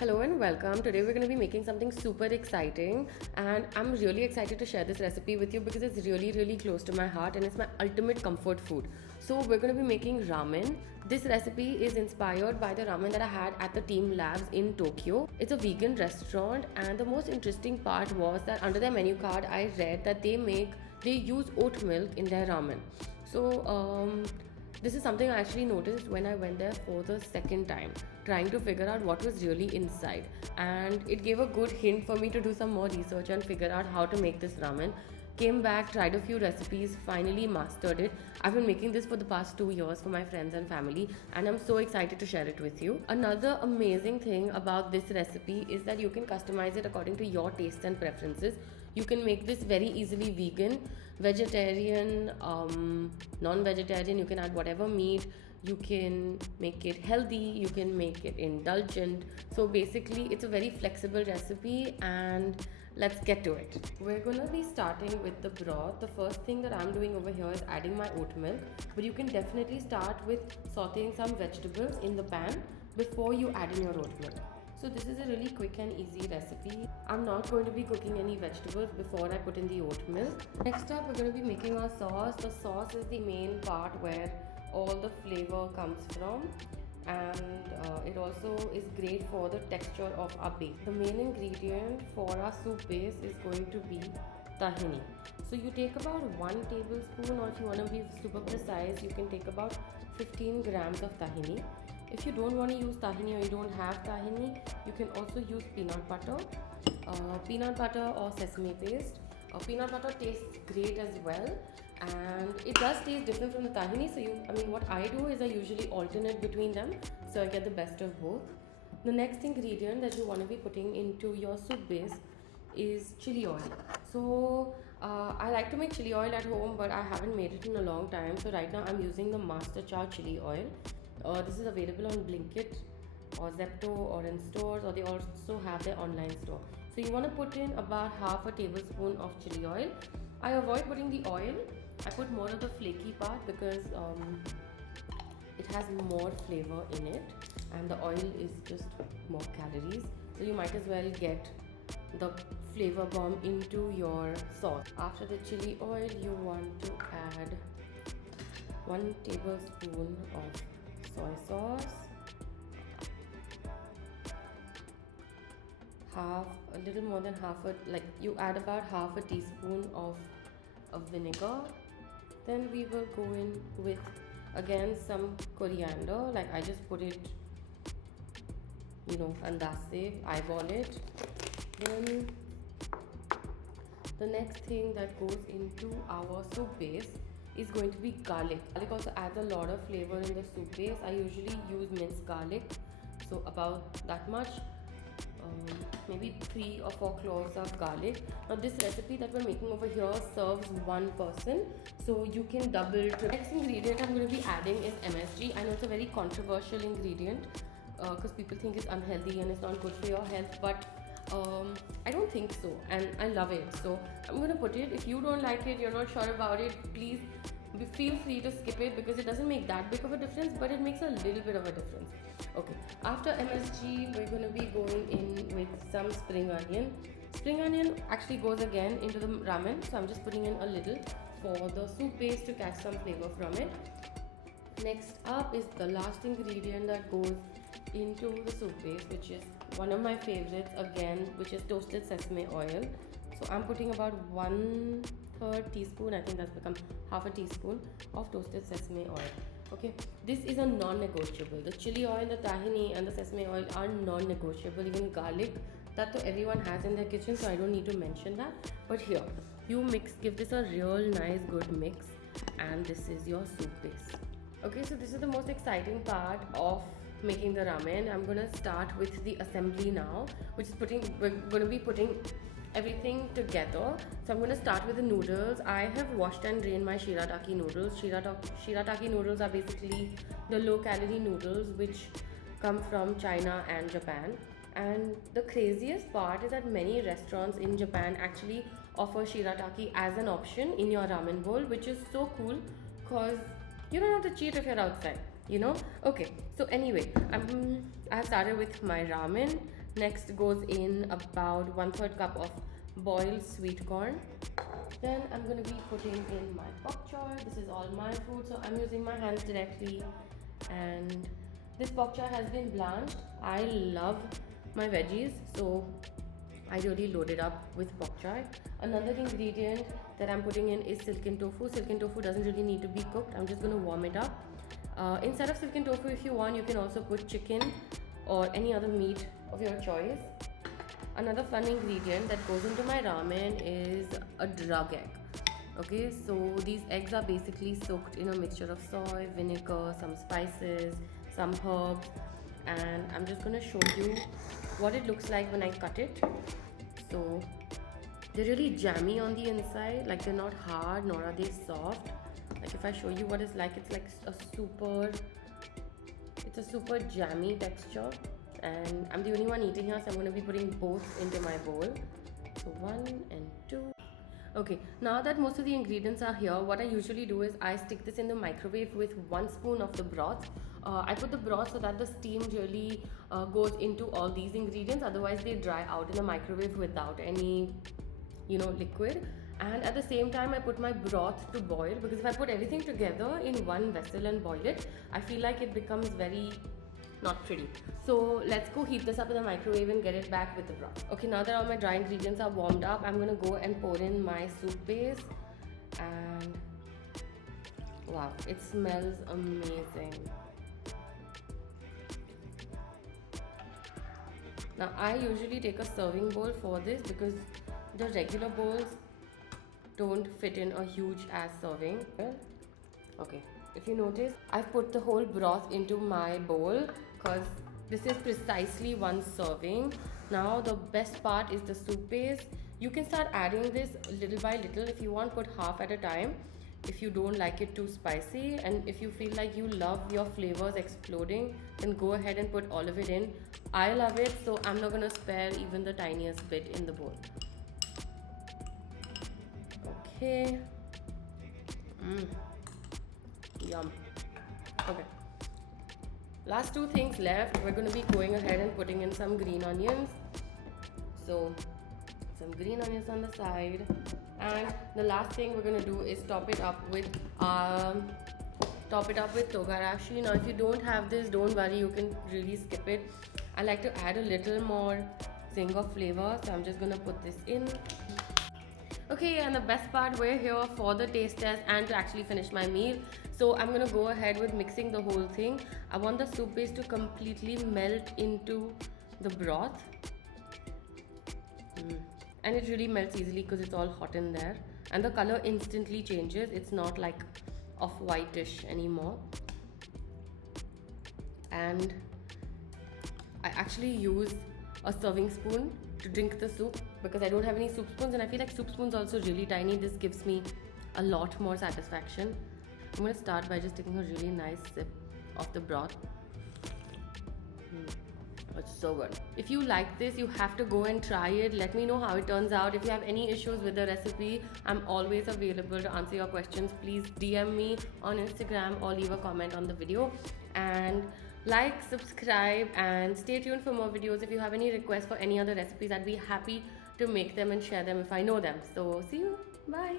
Hello and welcome. Today we're going to be making something super exciting, and I'm really excited to share this recipe with you because it's really close to my heart and it's my ultimate comfort food. So we're going to be making ramen. This recipe is inspired by the ramen that I had at the Team Labs in Tokyo. It's a vegan restaurant, and the most interesting part was that under their menu card I read that they use oat milk in their ramen. So this is something I actually noticed when I went there for the second time, trying to figure out what was really inside. And it gave a good hint for me to do some more research and figure out how to make this ramen. Came back, tried a few recipes, finally mastered it. I've been making this for the past 2 years for my friends and family, and I'm so excited to share it with you. Another amazing thing about this recipe is that you can customize it according to your tastes and preferences. You can make this very easily vegan, vegetarian, non-vegetarian. You can add whatever meat. You can make it healthy. You can make it indulgent. So basically, it's a very flexible recipe, and let's get to it. We're gonna be starting with the broth. The first thing that I'm doing over here is adding my oat milk, but you can definitely start with sauteing some vegetables in the pan before you add in your oat milk. So this is a really quick and easy recipe. I'm not going to be cooking any vegetables before I put in the oat milk. Next up, we're going to be making our sauce. The sauce is the main part where all the flavor comes from, and it also is great for the texture of our base. The main ingredient for our soup base is going to be tahini. So you take about 1 tablespoon, or if you want to be super precise, you can take about 15 grams of tahini. If you don't want to use tahini or you don't have tahini, you can also use peanut butter or sesame paste. Peanut butter tastes great as well, and it does taste different from the tahini. So what I do is I usually alternate between them, so I get the best of both. The next ingredient that you want to be putting into your soup base is chili oil. So I like to make chili oil at home, but I haven't made it in a long time. So right now I'm using the Master Char chili oil. This is available on Blinkit or Zepto or in stores, or they also have their online store. So you want to put in about half a tablespoon of chili oil. I avoid putting the oil. I put more of the flaky part because it has more flavor in it, and the oil is just more calories. So you might as well get the flavor bomb into your sauce. After the chili oil, you want to add 1 tablespoon of soy sauce, a little more than you add about half a teaspoon of vinegar. Then we will go in with again some coriander. Like I just put it, andase, eyeball it. Then the next thing that goes into our soup base is going to be garlic. Garlic also adds a lot of flavor in the soup base. I usually use minced garlic, so about that much, maybe 3 or 4 cloves of garlic. Now this recipe that we're making over here serves 1 person, so you can double. The next ingredient I'm going to be adding is MSG. I know it's a very controversial ingredient because people think it's unhealthy and it's not good for your health, but I don't think so, and I love it. So I'm going to put it. If you don't like it, you're not sure about it, please feel free to skip it because it doesn't make that big of a difference, but it makes a little bit of a difference. Okay, after MSG, we're going to be going in with some spring onion. Spring onion actually goes again into the ramen, so I'm just putting in a little for the soup base to catch some flavor from it. Next up is the last ingredient that goes into the soup base, which is one of my favorites again, which is toasted sesame oil. So I'm putting about 1/3 teaspoon, I think that's become half a teaspoon of toasted sesame oil. Okay, this is a non-negotiable. The chili oil, the tahini and the sesame oil are non-negotiable. Even garlic, that though everyone has in their kitchen, so I don't need to mention that. But here, you give this a real nice good mix, and this is your soup base. Okay, so this is the most exciting part of making the ramen. I'm gonna start with the assembly now, which is we're gonna be putting everything together. So I'm gonna start with the noodles. I have washed and drained my shirataki noodles. Shirataki noodles are basically the low-calorie noodles which come from China and Japan. And the craziest part is that many restaurants in Japan actually offer shirataki as an option in your ramen bowl, which is so cool because you don't have to cheat if you're outside. Okay, so anyway, I started with my ramen. Next goes in about 1/3 cup of boiled sweet corn. Then I'm going to be putting in my bok choy. This is all my food, so I'm using my hands directly. And this bok choy has been blanched. I love my veggies, so I really load it up with bok choy. Another ingredient that I'm putting in is silken tofu. Silken tofu doesn't really need to be cooked. I'm just going to warm it up. Instead of silken tofu, if you want, you can also put chicken or any other meat of your choice. Another fun ingredient that goes into my ramen is a drug egg. Okay, so these eggs are basically soaked in a mixture of soy, vinegar, some spices, some herbs, and I'm just going to show you what it looks like when I cut it. So they're really jammy on the inside, like they're not hard nor are they soft. Like if I show you what it's like a super jammy texture, and I'm the only one eating here, so I'm going to be putting both into my bowl. So 1 and 2. Okay, now that most of the ingredients are here, what I usually do is I stick this in the microwave with 1 spoon of the broth. I put the broth so that the steam really goes into all these ingredients, otherwise they dry out in the microwave without any liquid. And at the same time I put my broth to boil, because if I put everything together in one vessel and boil it, I feel like it becomes very not pretty. So let's go heat this up in the microwave and get it back with the broth. Okay, now that all my dry ingredients are warmed up, I'm gonna go and pour in my soup base. And wow, it smells amazing. Now I usually take a serving bowl for this because the regular bowls don't fit in a huge ass serving. Okay, if you notice, I've put the whole broth into my bowl because this is precisely 1 serving. Now the best part is the soup base. You can start adding this little by little. If you want, put half at a time if you don't like it too spicy, and if you feel like you love your flavors exploding, then go ahead and put all of it in. I love it, so I'm not gonna spare even the tiniest bit in the bowl. Okay. Yum. Okay, last 2 things left. We're going to be going ahead and putting in some green onions. So some green onions on the side, and the last thing we're going to do is top it up with togarashi. Now if you don't have this, don't worry, you can really skip it. I like to add a little more zing of flavor, so I'm just going to put this in. Okay, and the best part, we're here for the taste test and to actually finish my meal. So I'm gonna go ahead with mixing the whole thing. I want the soup base to completely melt into the broth. And it really melts easily because it's all hot in there. And the color instantly changes. It's not like off-whitish anymore. And I actually use a serving spoon to drink the soup because I don't have any soup spoons, and I feel like soup spoons also really tiny. This gives me a lot more satisfaction. I'm going to start by just taking a really nice sip of the broth. It's so good. If you like this, you have to go and try it. Let me know how it turns out. If you have any issues with the recipe, I'm always available to answer your questions. Please DM me on Instagram or leave a comment on the video. And like, subscribe, and stay tuned for more videos. If you have any requests for any other recipes, I'd be happy to make them and share them if I know them. So see you. Bye.